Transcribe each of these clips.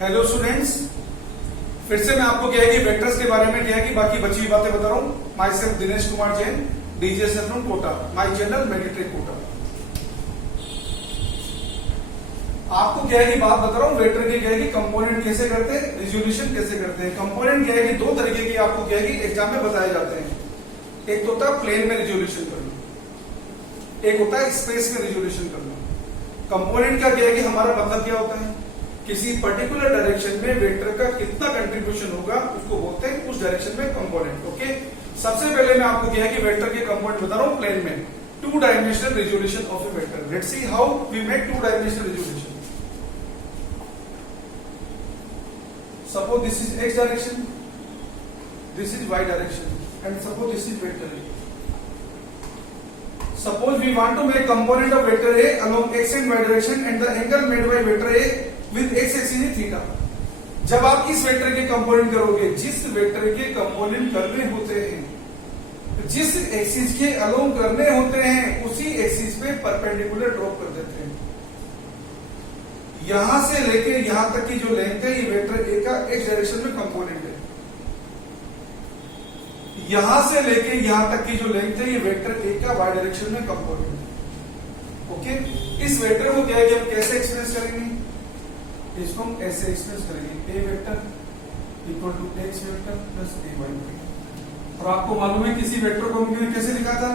Hello students, फिर से मैं आपको क्या है कि वेक्टर्स के बारे में क्या है कि बाकी बची हुई बातें बता रहा हूँ। Myself Dinesh Kumar Jain, DJ from Kota, my channel meditate Kota. आपको क्या है कि बात बता रहा हूँ वेक्टर के क्या है कि कंपोनेंट कैसे करते हैं, रिजोल्यूशन कैसे करते हैं। कंपोनेंट क्या है कि दो तरीके के आपको क्या है कि एग्जाम में बताए जाते हैं। एक तो होता है प्लेन में रिजोल्यूशन करना, एक होता है स्पेस में रिजोल्यूशन करना। कंपोनेंट का क्या है कि हमारा मतलब क्या होता है, किसी पर्टिकुलर डायरेक्शन में वेक्टर का कितना कंट्रीब्यूशन होगा उसको बोलते हैं उस डायरेक्शन में कंपोनेंट। ओके, सबसे पहले मैं आपको क्या है कि वेक्टर के कंपोनेंट बता रहा हूं प्लेन में। Two dimensional resolution of a vector. Let's see how we make two dimensional resolution. Suppose this is X direction, this is Y direction, and suppose this is vector A. Suppose we want to make component of vector A along x and y direction and the angle made by vector A with x axis is theta। जब आप इस vector के component करोगे, जिस vector के component करने होते हैं, जिस एक्सिस के अलोंग करने होते हैं, उसी एक्सिस पे परपेंडिकुलर ड्रॉप कर देते हैं। यहां से लेके यहां तक की जो लेंथ है, ये वेक्टर A का x डायरेक्शन में कंपोनेंट है। यहां से लेके यहां तक की जो लेंथ है, ये वेक्टर ए का वाई डायरेक्शन में कंपोनेंट है। ओके, इस वेक्टर को क्या है कि हम कैसे एक्सप्रेस करेंगे, इसको हम ऐसे एक्सप्रेस करेंगे, a vector equal to x vector plus a y vector. और आपको मालूम है किसी वेक्टर को हमने कैसे लिखा था,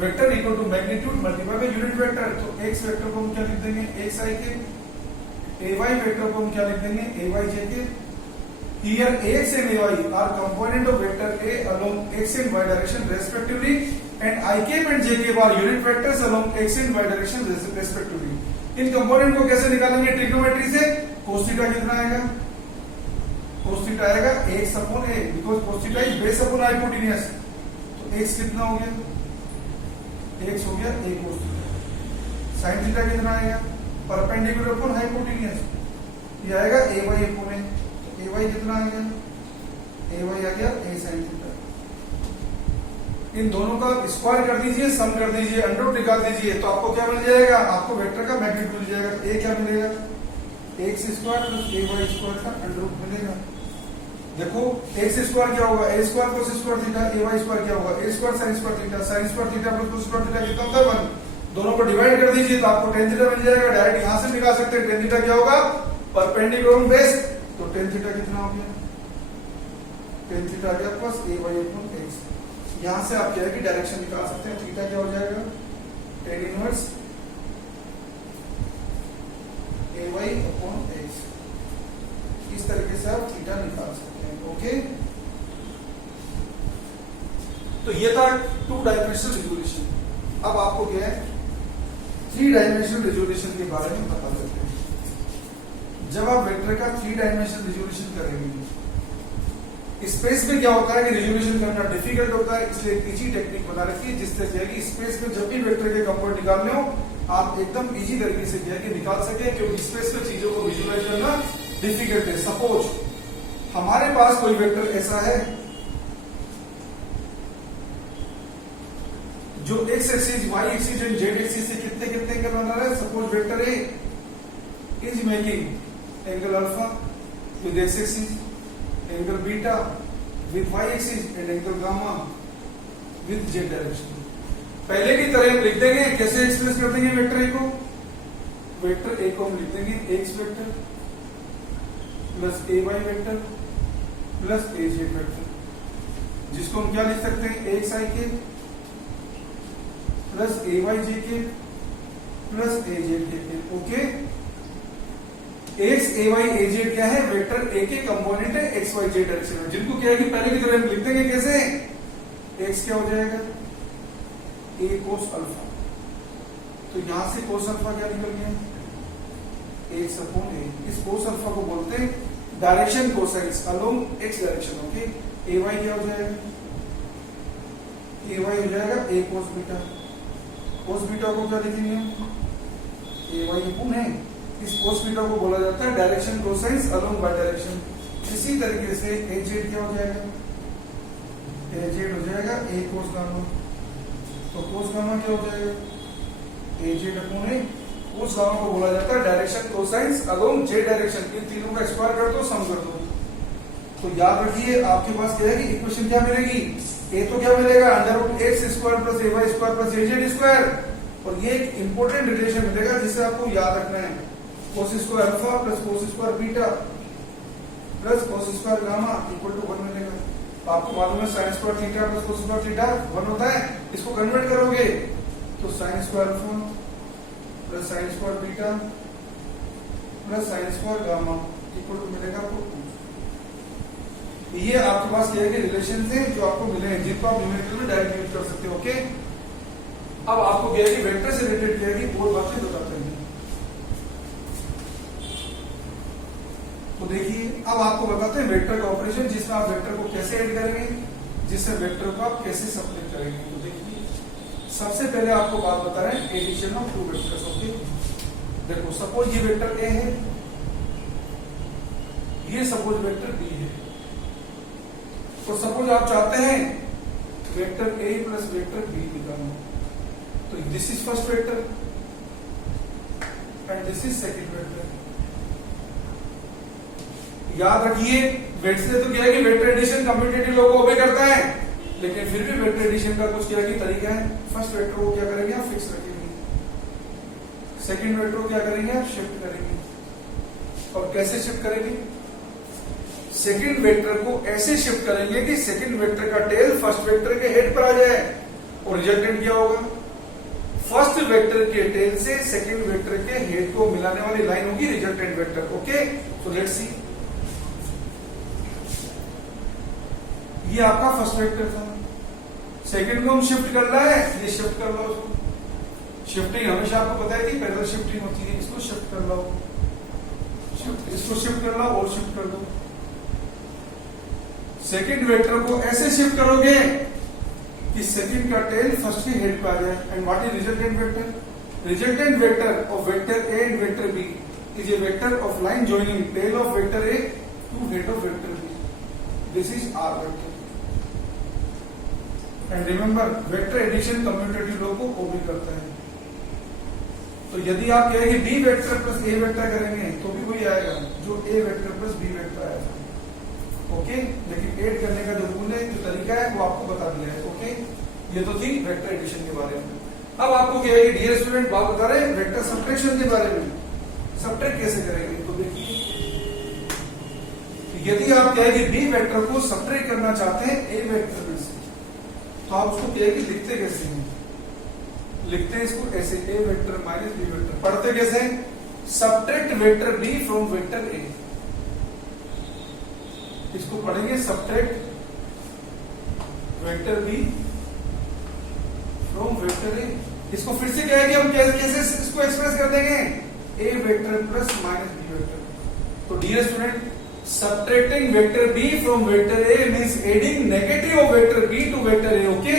vector equal to magnitude multiply by unit vector. तो एक्स वेक्टर को हम क्या लिख देंगे, एक्स आई के। ए वाई वेक्टर को हम क्या लिख देंगे, ए वाई जे के। Here Ax and Ay are component of vector A along x and y direction respectively, and Ik and Jk are unit vectors along x and y direction respectively। In component को कैसे निकालेंगे, trigonometry से। cos theta कितना आएगा, cos theta आएगा x upon a, because cos theta is base upon hypotenuse. तो x कितना हो गया, x हो गया a cos theta. sin theta कितना आएगा, परपेंडिकुलर अपॉन हाइपोटेन्यूज, ये आएगा ay upon a। A Y कितना आ गया, ए वाई आ गया ए साइन थीटा। इन दोनों का स्क्वायर कर दीजिए, सम कर दीजिए, अंडर रूट निकाल दीजिए, तो आपको क्या मिल जाएगा, आपको वेक्टर का मैग्नीट्यूड मिल जाएगा। ए क्या मिलेगा, x square plus a y square का अंडर रूट मिलेगा। देखो एक्स स्क्वायर क्या होगा, a square plus square theta, a y square क्या होगा, a square sine square theta, sine square theta plus cos square theta कितना होता है 1। दोनों को डिवाइड कर दीजिए तो आपको टेन थीटा मिल जाएगा। डायरेक्ट यहां से निकाल सकते हैं, टेन थीटा क्या होगा, परपेंडिकुलर बेस। तो टेन थीटा कितना हो गया, टेन थीटा आ गया plus a Y upon x. यहां से आप क्या है कि डायरेक्शन निकाल सकते हैं, थीटा क्या हो जाएगा, टेन इनवर्स ए वाई अपॉन एक्स। इस तरीके से आप थीटा निकाल सकते हैं। ओके, तो ये था टू डायमेंशनल रिजोल्यूशन। अब आपको क्या है, थ्री डायमेंशनल रिजोल्यूशन के बारे में बता देते हैं। जब आप वेक्टर का थ्री डायमेंशनल रिजोल्यूशन करेंगे, स्पेस में क्या होता है कि रिजोल्यूशन करना डिफिकल्ट होता है, इसलिए एक इजी टेक्निक बना रखी है जिससे क्या है कि स्पेस में जब भी वेक्टर के कंपोनेंट निकालने हो, आप एकदम इजी तरीके से क्या है कि निकाल सके, क्योंकि स्पेस में चीजों को विजुअलाइज करना डिफिकल्ट है। सपोज हमारे पास कोई वेक्टर ऐसा है जो X axis, Y axis and Z axis से कितने कितने एंगल बना रहा है। Suppose vector A is making angle alpha with X axis, angle beta with Y axis and angle gamma with Z direction. पहले की तरह हम लिख देंगे, कैसे एक्सप्रेस कर देंगे वेक्टर ए को, वेक्टर ए को हम लिख देंगे x vector plus a y vector plus A Z vector, जिसको हम क्या लिख सकते हैं, एक्स आई के प्लस ए वाई जे के प्लस ए जेड के। ओके, एक्स ए वाई ए जेड क्या है, वेक्टर ए के कंपोनेंट है एक्स वाई जेड डायरेक्शन में, जिनको क्या है कि पहले की तरह हम लिख देंगे कैसे, एक्स क्या हो जाएगा, ए कोस अल्फा। तो यहां से कोस अल्फा क्या निकल गया, एक्स अपॉन ए। इस कोस अल्फा को बोलते हैं direction cosines along x direction. Okay, a y क्या हो जाएगा, ए वाई हो जाएगा ए कोस बीटा। कोस बीटा को क्या लिखेंगे, ए वाई अपॉन है। इस कोस बीटा को बोला जाता है direction cosines along Y direction. इसी तरीके से ए जेड क्या हो जाएगा, ए जेड हो जाएगा ए कोस गामा। तो कोस गामा क्या हो जाएगा, ए जेड अपॉन ए उस गामा को बोला जाता है डायरेक्शन कोसाइंस अलोंग जे डायरेक्शन। इन तीनों का स्क्वायर कर दो, सम कर दो। तो याद रखिए आपके पास क्या है, इक्वेशन क्या मिलेगी, ए तो क्या मिलेगा √x² plus ay² plus az²। और ये एक इंपॉर्टेंट रिलेशन मिलेगा जिसे आपको याद रखना है, cos² alpha plus cos² beta plus cos² gamma equal to 1 मिलेगा। आपको मालूम है sin² theta plus cos² theta 1 होता है। इसको कन्वर्ट करोगे तो sin² alpha plus sin² beta plus sin² gamma equal to मिलेगा आपको 2। ये आपके पास क्या है कि रिलेशन थे जो आपको मिले हैं, जिनको आप न्यूमेरिकल में डायरेक्ट यूज कर सकते हो। ओके, अब आपको क्या है कि वेक्टर से रिलेटेड क्या है कि और बातें बताते हैं। तो देखिए अब आपको बताते हैं वेक्टर का ऑपरेशन, जिसमें आप वेक्टर को कैसे ऐड करेंगे, जिससे वेक्टर को आप कैसे सब्ट्रैक्ट करेंगे। तो देखिए सबसे पहले आपको बात बता रहे हैं addition of two vectors. Okay, देखो सपोज ये वेक्टर ए है, ये सपोज वेक्टर बी है। तो सपोज आप चाहते हैं vector A plus vector B निकालना, तो this is first vector and this is second vector. याद रखिए वैसे तो क्या है कि वेक्टर एडिशन कम्यूटेटिव लॉ को ओबे करता है, लेकिन फिर भी वेक्टर एडिशन का कुछ क्या है तरीका है। फर्स्ट वेक्टर को क्या करेंगे आप फिक्स रखेंगे, सेकंड वेक्टर को क्या करेंगे आप शिफ्ट करेंगे। और कैसे शिफ्ट करेंगे, सेकंड वेक्टर को ऐसे शिफ्ट करेंगे कि सेकंड वेक्टर का टेल फर्स्ट वेक्टर के हेड पर आ जाए। और रिजल्टेंट क्या होगा, फर्स्ट वेक्टर के टेल से सेकंड वेक्टर के हेड को मिलाने वाली लाइन होगी resultant vector. Okay, so let's see, ये आपका फर्स्ट वेक्टर था, सेकंड को हम शिफ्ट कर रहा है, ये शिफ्ट कर लो उसको। शिफ्टिंग हमेशा आपको पता है कि पैरेलल शिफ्टिंग होती है, इसको शिफ्ट कर लो, इसको शिफ्ट कर लो और शिफ्ट कर दो। सेकंड वेक्टर को ऐसे शिफ्ट करोगे कि सेकंड का टेल फर्स्ट के हेड पे आ जाए। And what is resultant vector, resultant vector of vector A and vector B is a vector of line joining tail of vector A to head of vector B, this is R vector. And remember vector addition commutative law को obey करता है। तो यदि आप कहेंगे B vector plus A vector करेंगे तो भी वही आएगा जो A vector plus B vector आएगा। ओके, लेकिन ऐड करने का जो रूल है, जो तरीका है वो आपको बता दिया है। ओके, ये तो थी वेक्टर एडिशन के बारे में। अब आपको क्या है कि डियर स्टूडेंट बात बता रहे हैं वेक्टर सब्ट्रैक्शन के बारे में। सब्ट्रैक्ट कैसे करेंगे, तो देखिए यदि आप क्या है कि बी वेक्टर को सब्ट्रैक्ट करना चाहते हैं ए वेक्टर में से, तो आप उसको क्या है कि लिखते कैसे हैं, लिखते हैं इसको ऐसे A vector minus B vector. पढ़ते कैसे, subtract vector B from vector A, इसको पढ़ेंगे subtract vector B from vector A. इसको फिर से क्या है कि हम कैसे इसको एक्सप्रेस कर देंगे, A vector plus minus B vector. तो dear student subtracting vector B from vector A means adding negative of vector B to vector A. Okay,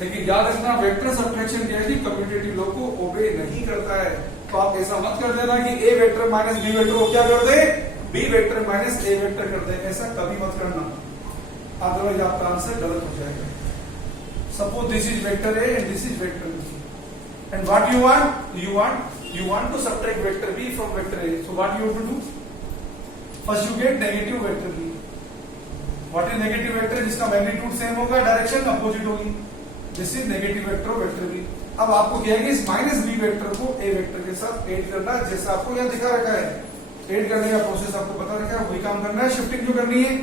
लेकिन याद रखना वेक्टर सब्ट्रैक्शन क्या है कि कम्यूटेटिव लॉ को ओबे नहीं करता है। तो आप ऐसा मत कर देना कि ए वेक्टर माइनस बी वेक्टर को क्या कर दे, बी वेक्टर माइनस ए वेक्टर कर दे, ऐसा कभी मत करना, अदरवाइज आपका आंसर गलत हो जाएगा। Suppose this is vector A and this is vector B, and what you want to subtract vector b from vector a, so what you have to do, first you get negative vector b. what is negative vector, जिसका magnitude same होगा, direction opposite होगी, this is negative vector of vector B. अब आपको क्या है कि इस minus B vector को ए वेक्टर के साथ ऐड करना, जैसा आपको यहाँ दिखा रखा है। ऐड करने का प्रोसेस आपको पता रखा है, वही काम करना है, शिफ्टिंग जो करनी है।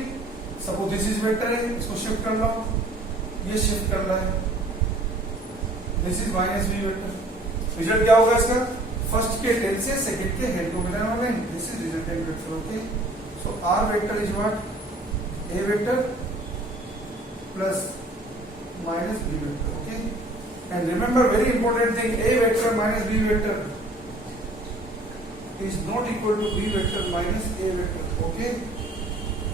सपोज दिस इज वेक्टर है, इसको शिफ्ट कर लो, ये शिफ्ट करना है, this is minus B vector. Result क्या होगा इसका, फर्स्ट के टेल से सेकंड के हेड को मिलाने वाले, this is resultant vector. Okay, so R vector is what, A vector plus minus B vector. Okay, and remember very important thing, A vector minus B vector is not equal to b vector minus a vector. Okay,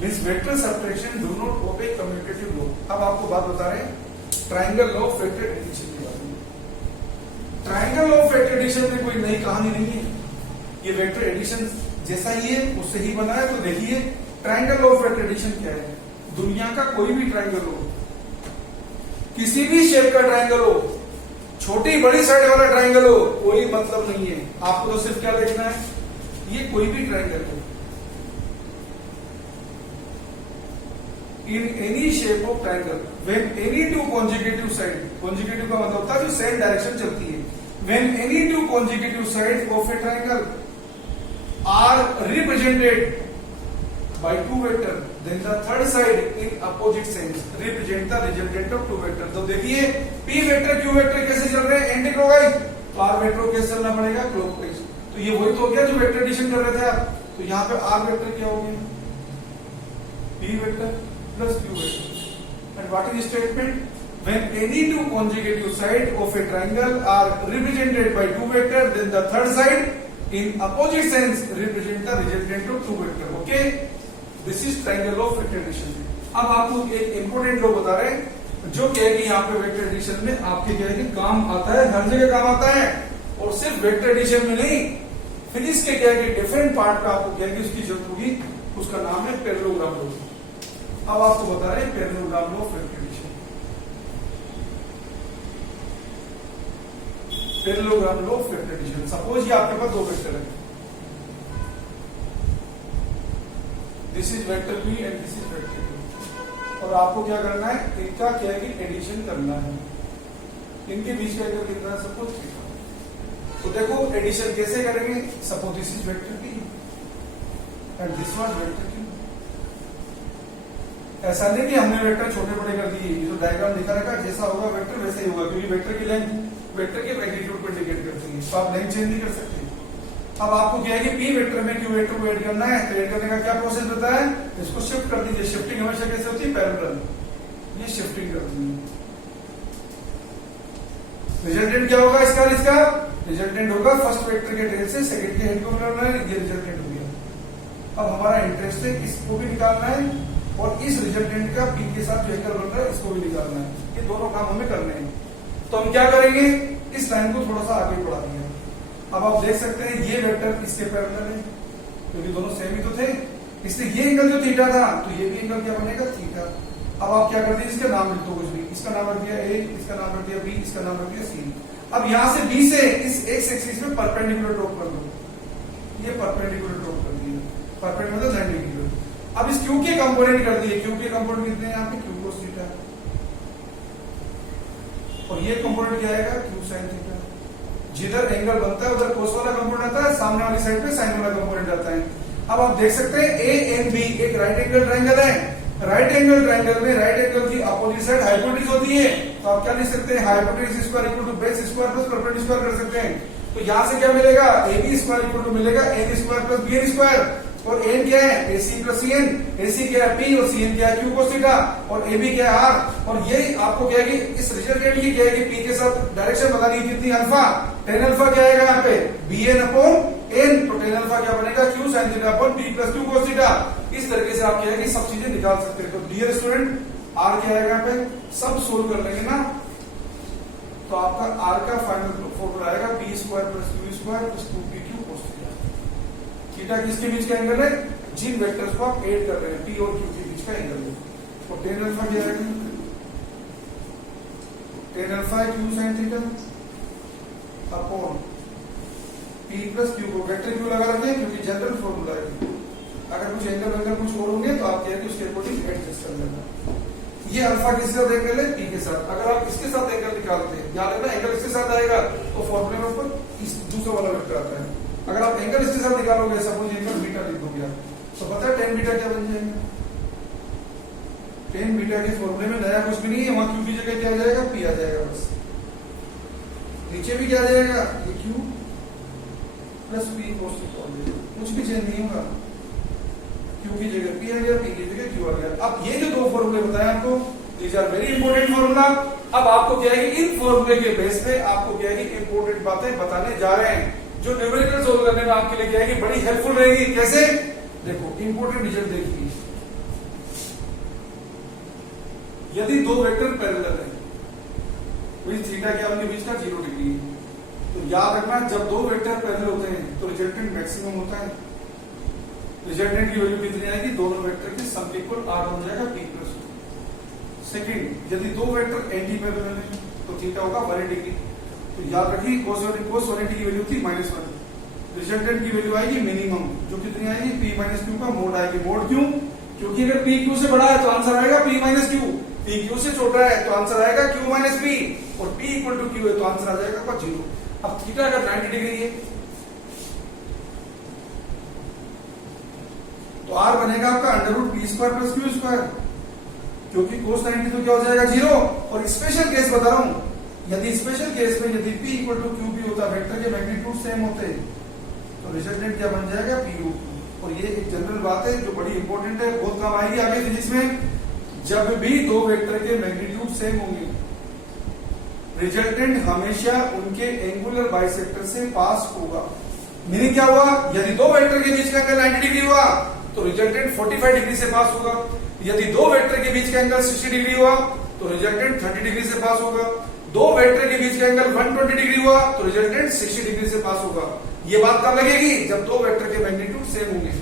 this vector subtraction do not obey commutative law. अब आपको बात बता रहे हैं triangle law of vector addition के बारे में। Triangle law of vector addition में कोई नई कहानी नहीं है, ये वेक्टर एडिशन जैसा ही है, उससे ही बना है। तो देखिए triangle law of vector addition क्या है, दुनिया का कोई भी ट्रायंगल हो, किसी भी शेप का ट्रायंगल हो, छोटी बड़ी साइड वाला ट्राइंगल हो कोई मतलब नहीं है, आपको तो सिर्फ क्या देखना है, ये कोई भी ट्राइंगल हो in any shape of triangle when any two consecutive side, consecutive का मतलब होता है जो सेम डायरेक्शन चलती है, when any two consecutive side of a triangle are represented by two vector, then the third side in opposite sense represent the resultant of two vector। तो देखिए p vector q vector कैसे चल रहे हैं, anti clockwise, तो r vector को कैसे चलना पड़ेगा, क्लॉकवाइज। तो ये वही तो हो गया जो वेक्टर एडिशन कर रहे थे आप, तो यहाँ पे r वेक्टर क्या हो गया, p vector plus q vector. And what is statement, when any two consecutive side of a triangle are represented by two vector, then the third side in opposite sense represent the resultant of two vector। okay, this is triangle of vector addition. अब आपको एक important लोग बता रहे हैं जो क्या है कि यहाँ पे वेक्टर एडिशन में आपके क्या है कि काम आता है, हर जगह काम आता है, और सिर्फ वेक्टर एडिशन में नहीं, फिजिक्स के क्या है कि डिफरेंट पार्ट पे आपको क्या है कि उसकी जरूरत होगी, उसका नाम है पैरेललोग्राम लॉ। अब आपको बता रहे हैं parallelogram law of vector addition, parallelogram law of vector addition. Suppose ये आपके पास दो वेक्टर है, this is vector p and this is vector q, और आपको क्या करना है, इनका क्या है कि एडिशन करना है, इनके बीच का एंगल कितना है, सपोज थीटा। तो देखो एडिशन कैसे करेंगे, suppose this is vector p and this was vector q। ऐसा नहीं कि हमने वेक्टर छोटे बड़े कर दिए, जो डायग्राम दिखा रखा जैसा होगा वेक्टर वैसे ही होगा, क्योंकि वेक्टर की लेंथ वेक्टर के मैग्नीट्यूड को इंडिकेट करती है, तो आप लेंथ चेंज नहीं कर सकते। अब आपको क्या है कि p वेक्टर में q वेक्टर को ऐड करना है, तो ऐड करने का क्या प्रोसेस होता है, इसको शिफ्ट कर दीजिए। शिफ्टिंग हमेशा कैसे होती है, पैरेलल, ये शिफ्टिंग कर दीजिए। रिजल्टेंट क्या होगा इसका, रिजल्टेंट होगा फर्स्ट वेक्टर के टेल से सेकंड के हेड को मिलाना है, ये रिजल्टेंट हो गया। अब हमारा इंटरेस्ट है इसको भी निकालना है, और इस रिजल्टेंट का p के साथ जो एंगल बन रहा है इसको भी निकालना है, ये दोनों काम हमें करने हैं। तो हम क्या करेंगे, इस लाइन को थोड़ा सा आगे बढ़ा दिया। अब आप देख सकते हैं ये वेक्टर इसके पैरेलल है, क्योंकि दोनों सेम ही तो थे, इसलिए ये एंगल जो थीटा था, तो ये भी एंगल क्या बनेगा, थीटा। अब आप क्या कर दिए, इसका नाम लिख दो कुछ भी, इसका नाम रख दिया a, इसका नाम रख दिया b, इसका नाम रख दिया c। अब यहां से b से इस एक्स एक्सिस में परपेंडिकुलर ड्रॉप कर दो, ये परपेंडिकुलर ड्रॉप कर दिया, परपेंडिकुलर 90 डिग्री। अब इस q के कंपोनेंट कर दिए, q के कंपोनेंट कितने हैं यहाँ पे, q cos थीटा, और ये कंपोनेंट क्या आएगा, q sin थीटा। जिधर एंगल बनता है उधर कोस वाला कंपोनेंट आता है, सामने वाली साइड पे साइन वाला कंपोनेंट आता है। अब आप देख सकते हैं ए एंड बी एक राइट एंगल ट्राइंगल है, राइट एंगल ट्राइंगल में राइट एंगल की अपोजिट साइड हाइपोटेन्यूज होती है, तो आप क्या लिख सकते हैं, hypotenuse square equal to base square plus perpendicular square कर सकते हैं। तो यहां से क्या मिलेगा, A B square equal to मिलेगा N square plus B N square, और एन क्या है, ए सी प्लस सी एन, ए सी क्या है पी, और सी एन क्या है क्यू कोस थीटा, और ए बी क्या है आर। और ये आपको क्या है कि इस रिजल्टेंट की क्या है कि पी के साथ डायरेक्शन बतानी है कितनी, अल्फा। टेन अल्फा क्या आएगा यहाँ पे, बी एन अपॉन एन, तो टेन अल्फा क्या बनेगा, Q sine theta upon B plus Q cos theta. इस तरीके से आप क्या है कि सब चीजें निकाल सकते हैं। तो डियर स्टूडेंट, आर क्या आएगा यहाँ पे, सब सोल्व कर लेंगे ना, तो आपका आर का फाइनल फॉर्मूला आएगा B square plus Q square plus 2p Q cos theta. Theta किसके बीच का एंगल है, जिन वेक्टर्स को आप ऐड कर रहे हैं, p और q के बीच का एंगल है। और टेन अल्फा क्या आएगा, टेन अल्फा है Q sine theta upon p plus Q को वेक्टर क्यू लगा रखे हैं क्योंकि जनरल फॉर्मूला है। अगर कुछ एंगल कुछ और होंगे तो आप क्या है उसके अकॉर्डिंग एडजस्ट कर लेना। ये अल्फा किसके साथ एंगल है, p के साथ। अगर आप इसके साथ एंगल निकालते हैं, याद रखना एंगल इसके साथ आएगा तो फॉर्मूले में ऊपर दूसरा वाला वेक्टर आता है। अगर आप एंगल इसके साथ निकालोगे, सपोज एंगल बीटा लिख दोगे आप, तो पता है टेन बीटा क्या बन जाएगा, टेन बीटा के फॉर्मूले में नया कुछ भी नहीं है, वहां क्यू की जगह क्या आ जाएगा, p आ जाएगा बस। नीचे भी क्या आ जाएगा, ये q plus p cos theta, कुछ भी चेंज नहीं होगा, q की जगह p आ गया, p की जगह q आ गया। अब ये जो दो फॉर्मूले बताए आपको, these are very important formula. अब आपको क्या है कि इन फॉर्मूले के बेस पे आपको क्या है कि इंपॉर्टेंट बातें बताने जा रहे हैं, जो न्यूमेरिकल सोल्व करने में आपके लिए क्या है कि बड़ी हेल्पफुल रहेगी। कैसे, देखो इंपॉर्टेंट रिजल्ट देखिए, यदि दो वेक्टर पैरेलल है, थीटा क्या उनके बीच का 0 डिग्री है, तो याद रखना जब दो वेक्टर पैरेलल होते हैं तो रिजल्टेंट मैक्सिमम होता है। रिजल्टेंट की वैल्यू कितनी आएगी, दोनों वेक्टर के सम के इक्वल r बन जाएगा p प्लस। सेकंड, यदि दो वेक्टर एंटी पैरेलल है तो थीटा होगा 180 डिग्री। तो याद रखिए cos 180 की वैल्यू थी -1, रिजल्टेंट की वैल्यू आएगी मिनिमम, जो कितनी आएगी p माइनस क्यू का मोड आएगी। मोड क्यों? क्योंकि अगर p q से बड़ा है तो आंसर आएगा p minus Q, p q से छोटा है तो आंसर आएगा q माइनस p, और p इक्वल टू q है तो आंसर आ जाएगा आपका 0। अब थीटा अगर 90 डिग्री है तो r बनेगा आपका √p² + q², क्योंकि cos 90 तो क्या हो जाएगा 0। और स्पेशल केस बता रहा हूं, यदि स्पेशल केस में यदि p इक्वल टू QP होता, वेक्टर के मैग्नीट्यूड सेम होते, तो रिजल्टेंट क्या बन जाएगा p√2। और ये एक जनरल बात है जो बड़ी इंपॉर्टेंट है, बहुत काम आएगी आगे फिजिक्स में। जब भी दो वेक्टर के मैग्नीट्यूड सेम होंगे, रिजल्टेंट हमेशा उनके एंगुलर बाइसेक्टर से पास होगा। मीनिंग क्या हुआ? यदि दो वेक्टर के बीच का एंगल 90 डिग्री हुआ तो रिजल्टेंट 45 डिग्री से पास होगा। यदि दो वेक्टर के बीच का एंगल 60 डिग्री हुआ तो रिजल्टेंट 30 डिग्री से पास होगा। दो वेक्टर के बीच का एंगल 120 डिग्री हुआ तो रिजल्टेंट 60 डिग्री से पास होगा। ये बात कब लगेगी? जब दो वेक्टर के मैग्नीट्यूड सेम होंगे।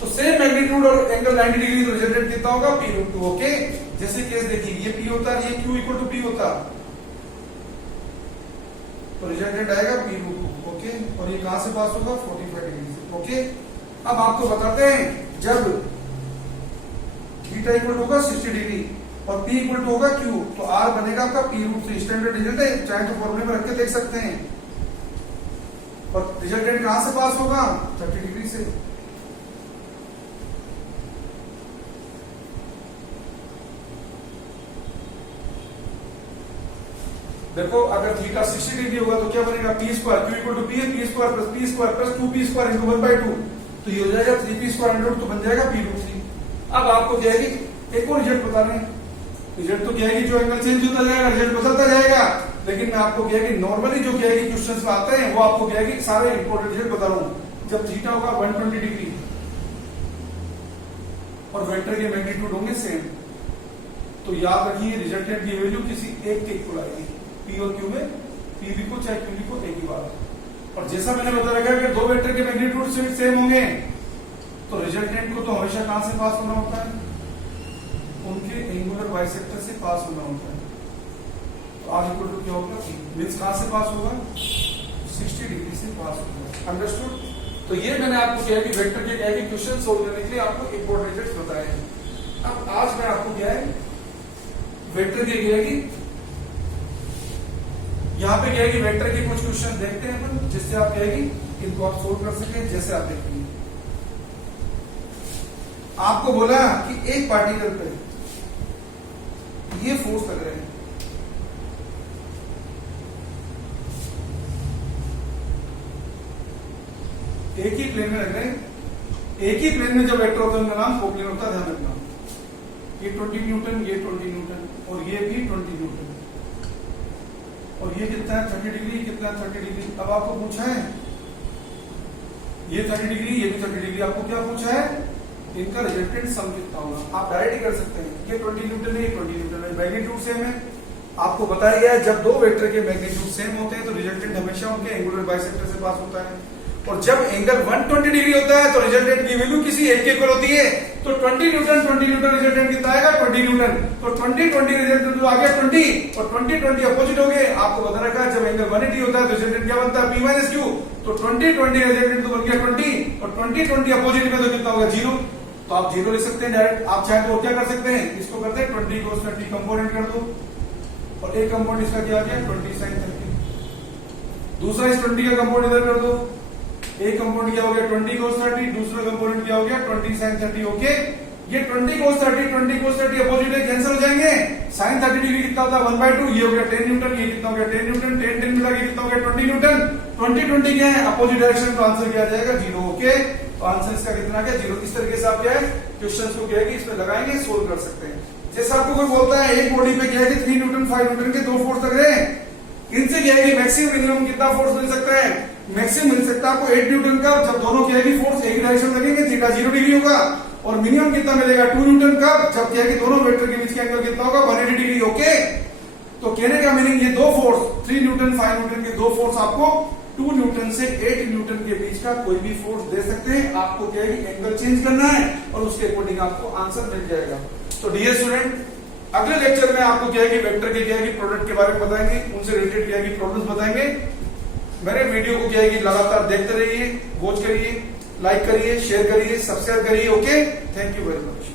तो सेम मैग्नीट्यूड और एंगल 90 डिग्री तो रिजल्टेंट कितना होगा? p√2। ओके, जैसे केस देखिए, ये p होता है, ये q इक्वल टू p होता, तो रिजल्टेंट आएगा p√2। ओके, और ये कहां से पास होगा? 45 डिग्री से। ओके, अब आपको बताते हैं जब थीटा इक्वल होगा 60 डिग्री और p इक्वल टू होगा q, तो r बनेगा आपका p√3। स्टैंडर्ड रिजल्ट है, चाहे तो फॉर्मूले में रख के देख सकते हैं। और रिजल्टेंट कहां से पास होगा? 30 डिग्री से। देखो, अगर थीटा 60 डिग्री होगा तो क्या बनेगा? p², q equal to p है, p² + p² + 2p² × 1/2, तो ये हो जाएगा 3p², तो बन जाएगा p√3। अब आपको क्या है कि एक और रिजल्ट बता रहे हैं। रिजल्ट तो क्या है कि जो एंगल चेंज होता जाएगा रिजल्ट बदलता जाएगा, लेकिन मैं आपको क्या है कि नॉर्मली जो क्या है कि क्वेश्चंस में आते हैं वो आपको क्या है कि सारे इंपॉर्टेंट रिजल्ट बता रहा हूं। जब थीटा होगा 120 डिग्री और वेक्टर के मैग्नीट्यूड होंगे सेम, तो याद रखिए रिजल्टेंट की वैल्यू किसी एक के इक्वल आएगी। p और q में p भी को चाहे q भी को एक ही बात। और जैसा मैंने बता रखा है कि दो वेक्टर के मैग्नीट्यूड सेम होंगे तो रिजल्टेंट को तो हमेशा कहां से पास होना होता है? उनके एंगुलर बाइसेक्टर से पास होना होता है। तो r इक्वल टू क्या होगा? मींस कहां से पास होगा? 60 डिग्री से पास होगा। अंडरस्टूड? तो ये मैंने आपको क्या है कि वेक्टर के क्या है कि क्वेश्चन सोल्व करने के लिए आपको इंपॉर्टेंट रिजल्ट्स बताए हैं। अब आज मैं आपको क्या है वेक्टर के क्या है कि यहाँ पे क्या है कि वेक्टर के कुछ क्वेश्चन देखते हैं अपन, जिससे आप क्या है कि इनको आप सोल्व कर सकें। जैसे आप देखेंगे, आपको बोला कि एक पार्टिकल पे ये फोर्स लग रहे हैं, एक ही प्लेन में लग रहे हैं। एक ही प्लेन में जब वेक्टर होता है उनका नाम कोप्लेन होता है, ध्यान रखना। ये 20 न्यूटन, ये 20 न्यूटन और ये भी 20 न्यूटन, और ये कितना है? 30 डिग्री, कितना है? 30 डिग्री। अब आपको पूछा है ये 30 डिग्री, ये भी 30 डिग्री। आपको क्या पूछा है? इनका रिजल्टेंट सम कितना होगा? आप डायरेक्ट ही कर सकते हैं। ये 20 न्यूटन है, ये 20 न्यूटन है, मैग्नीट्यूड सेम है। आपको बताया गया है जब दो वेक्टर के मैग्नीट्यूड सेम होते हैं तो रिजल्टेंट हमेशा उनके एंगुलर बाइसेक्टर से पास होता है। और जब एंगल 120 डिग्री होता है तो रिजल्टेंट की वैल्यू किसी एक के इक्वल होती है। तो 20 न्यूटन रिजल्टेंट कितना आएगा? 20 न्यूटन। तो 20 रिजल्टेंट तो आ गया 20, और 20 अपोजिट हो गए। आपको बता रखा है जब एंगल 180 होता है तो रिजल्टेंट क्या बनता है? p minus Q. तो 20 रिजल्टेंट तो बन गया 20, और 20 अपोजिट में तो कितना होगा? 0। तो आप 0 लिख सकते हैं डायरेक्ट। आप चाहे तो क्या कर सकते हैं? इसको करते हैं 20 को उसमें t कंपोनेंट कर दो, और एक कंपोनेंट इसका क्या आ गया? 20 sin 30। दूसरा इस 20 का कंपोनेंट इधर कर दो। एक कंपोनेंट क्या हो गया? 20 cos 30। दूसरा कंपोनेंट क्या हो गया? 20 sin 30। ओके, ये 20 cos 30 अपोजिट है, कैंसिल हो जाएंगे। sin 30 डिग्री कितना होता है? 1/2। ये हो गया 10 न्यूटन, ये कितना हो गया? 10 न्यूटन। 10 मिला के कितना हो गया? 20 न्यूटन। 20 क्या है? अपोजिट डायरेक्शन, तो आंसर क्या आ जाएगा? 0। ओके, तो आंसर इसका कितना आ गया? 0। इस तरीके से आप क्या है क्वेश्चन को क्या है कि इसमें लगाएंगे, सोल्व कर सकते हैं। जैसे आपको कोई बोलता है एक बॉडी पे क्या है कि 3 न्यूटन 5 न्यूटन के दो फोर्स लग रहे हैं, इनसे क्या है कि मैक्सिमम मिनिमम कितना फोर्स मिल सकता है? मैक्सिमम मिल सकता है आपको 8 न्यूटन का, जब दोनों क्या है कि फोर्स एक डायरेक्शन लगेंगे, थीटा 0 डिग्री होगा। और मिनिमम कितना मिलेगा? 2 न्यूटन का, जब क्या है कि दोनों वेक्टर के बीच का एंगल कितना होगा? 180 डिग्री। ओके, तो कहने का मीनिंग ये दो फोर्स 3 न्यूटन 5 न्यूटन के दो फोर्स आपको 2 न्यूटन से 8 न्यूटन के बीच का कोई भी फोर्स दे सकते हैं। आपको क्या है कि एंगल चेंज करना है और उसके अकॉर्डिंग आपको आंसर मिल जाएगा। तो डियर स्टूडेंट, अगले लेक्चर में आपको क्या है कि वेक्टर के क्या है कि प्रोडक्ट के बारे में बताएंगे, उनसे रिलेटेड क्या है कि प्रॉब्लम्स बताएंगे। मेरे वीडियो को क्या है कि लगातार देखते रहिए, वॉच करिए, लाइक करिए, शेयर करिए, सब्सक्राइब करिए। Okay, thank you very much.